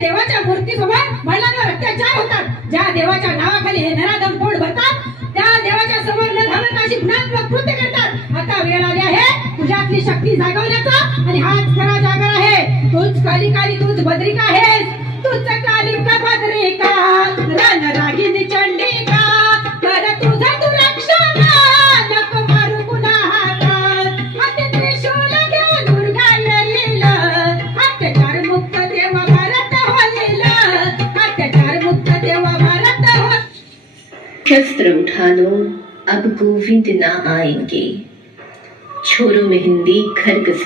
देवाच्या मूर्तीसमोर महिलांवर अत्याचार होतात. ज्या देवाच्या नावाखाली हे नराधम पोट भरतात, त्या देवाच्या समोर न घालत अशी गुणात्मक कृत्य करतात. आता वेळ आली आहे तुझ्यातली शक्ती जागवण्याचा आणि हाच खरा जागर आहे. तूच कालिकाली, तूच भद्रिका आहेस. तूच कालिका भद्रिका रणरागिनी चंडिका, कर तुझं तू रक्षण नको मारू गुन्हागार. हाती त्रिशूल घेऊन दुर्गा येईल, अत्याचार मुक्त देवा भारत होईल, अत्याचार मुक्त देवा भारत होईल. शस्त्र उठा लो, अब गोविंद ना आएंगे, छोरो मेहंदी खरगस।